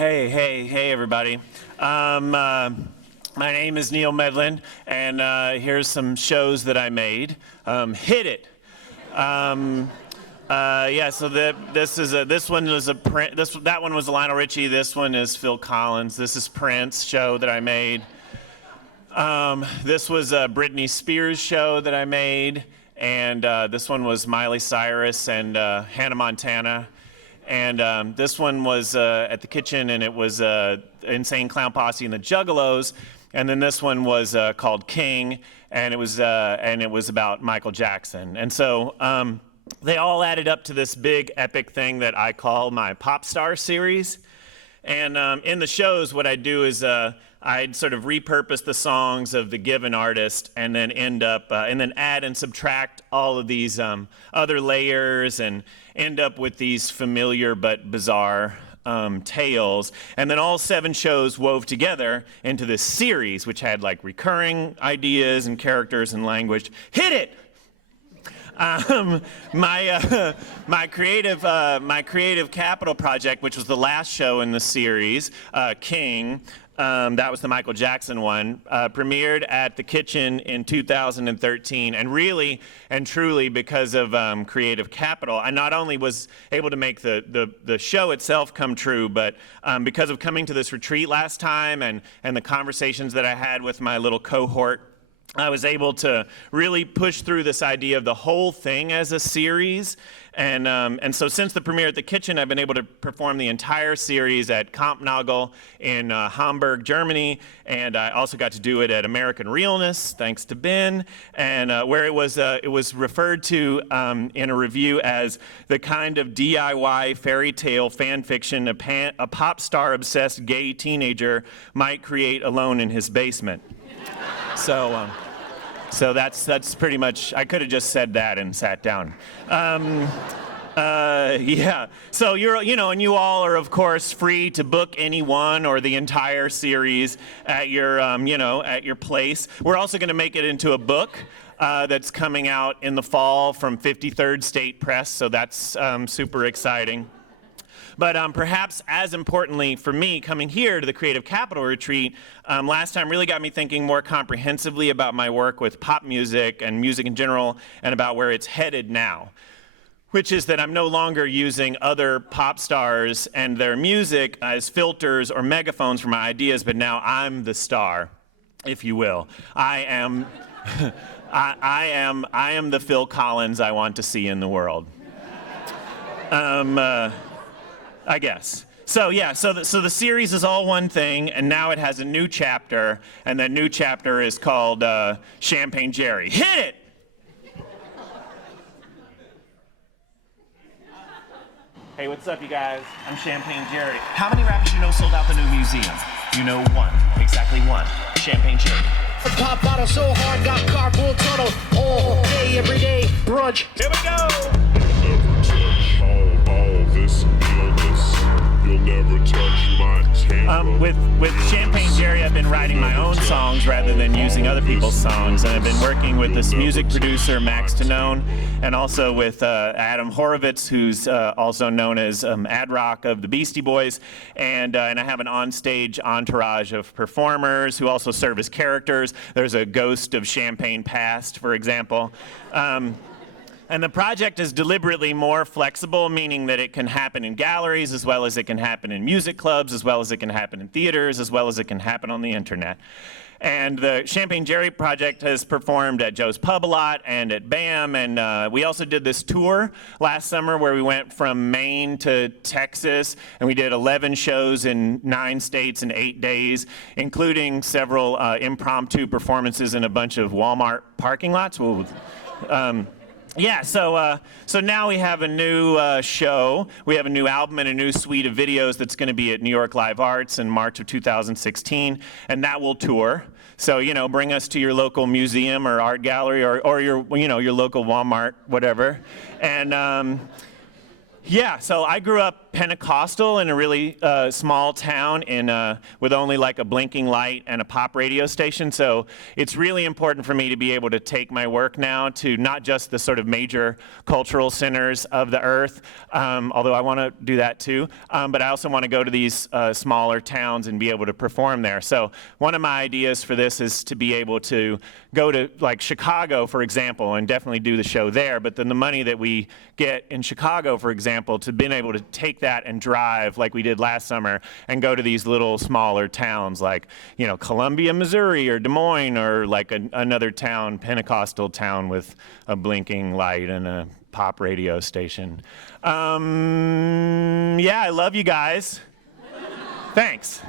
Hey, everybody. My name is Neal Medlyn, and here's some shows that I made. Hit it. So that one was Lionel Richie. This one is Phil Collins. This is Prince show that I made. This was a Britney Spears show that I made, and this one was Miley Cyrus and Hannah Montana. And this one was at the Kitchen, and it was Insane Clown Posse and the Juggalos. And then this one was called King, and it was about Michael Jackson. And so they all added up to this big epic thing that I call my pop star series. And in the shows, what I'd do is I'd sort of repurpose the songs of the given artist, and then and then add and subtract all of these other layers, and end up with these familiar but bizarre tales. And then all 7 shows wove together into this series, which had like recurring ideas and characters and language. Hit it! My creative capital project, which was the last show in the series, King, that was the Michael Jackson one, premiered at the Kitchen in 2013. And really and truly, because of creative capital, I not only was able to make the show itself come true, but because of coming to this retreat last time and the conversations that I had with my little cohort, I was able to really push through this idea of the whole thing as a series. And so since the premiere at the Kitchen, I've been able to perform the entire series at Kampnagel in Hamburg, Germany. And I also got to do it at American Realness, thanks to Ben, and where it was referred to in a review as the kind of DIY fairy tale fan fiction a pop star obsessed gay teenager might create alone in his basement. So that's pretty much, I could have just said that and sat down. Yeah. So and you all are of course free to book any one or the entire series at your, at your place. We're also going to make it into a book that's coming out in the fall from 53rd State Press. So that's super exciting. But perhaps as importantly for me, coming here to the Creative Capital Retreat, last time really got me thinking more comprehensively about my work with pop music and music in general, and about where it's headed now, which is that I'm no longer using other pop stars and their music as filters or megaphones for my ideas, but now I'm the star, if you will. I am the Phil Collins I want to see in the world. I guess. So the series is all one thing, and now it has a new chapter, and that new chapter is called Champagne Jerry. Hit it! Hey, what's up, you guys? I'm Champagne Jerry. How many rappers you know sold out the new museum? You know one. Exactly one. Champagne Jerry. Pop bottle so hard, got carpool tunnel all day, every day. Brunch. Here we go! Never touch all this illness. You'll never touch my tamper. With Champagne Jerry, I've been writing my own songs rather than using other people's songs, and I've been working with this music producer, Max Tanone, and also with Adam Horovitz, who's also known as Ad Rock of the Beastie Boys, and I have an onstage entourage of performers who also serve as characters. There's a ghost of Champagne Past, for example. And the project is deliberately more flexible, meaning that it can happen in galleries, as well as it can happen in music clubs, as well as it can happen in theaters, as well as it can happen on the internet. And the Champagne Jerry project has performed at Joe's Pub a lot and at BAM, and we also did this tour last summer where we went from Maine to Texas, and we did 11 shows in 9 states in 8 days, including several impromptu performances in a bunch of Walmart parking lots. So now we have a new show. We have a new album and a new suite of videos that's going to be at New York Live Arts in March of 2016, and that will tour. So, bring us to your local museum or art gallery or your local Walmart, whatever. And so I grew up Pentecostal in a really small town with only like a blinking light and a pop radio station. So it's really important for me to be able to take my work now to not just the sort of major cultural centers of the earth, although I want to do that too, but I also want to go to these smaller towns and be able to perform there. So one of my ideas for this is to be able to go to like Chicago, for example, and definitely do the show there, but then the money that we get in Chicago, for example, to being able to take that and drive like we did last summer and go to these little smaller towns like, Columbia, Missouri, or Des Moines, or like another town, Pentecostal town with a blinking light and a pop radio station. I love you guys. Thanks.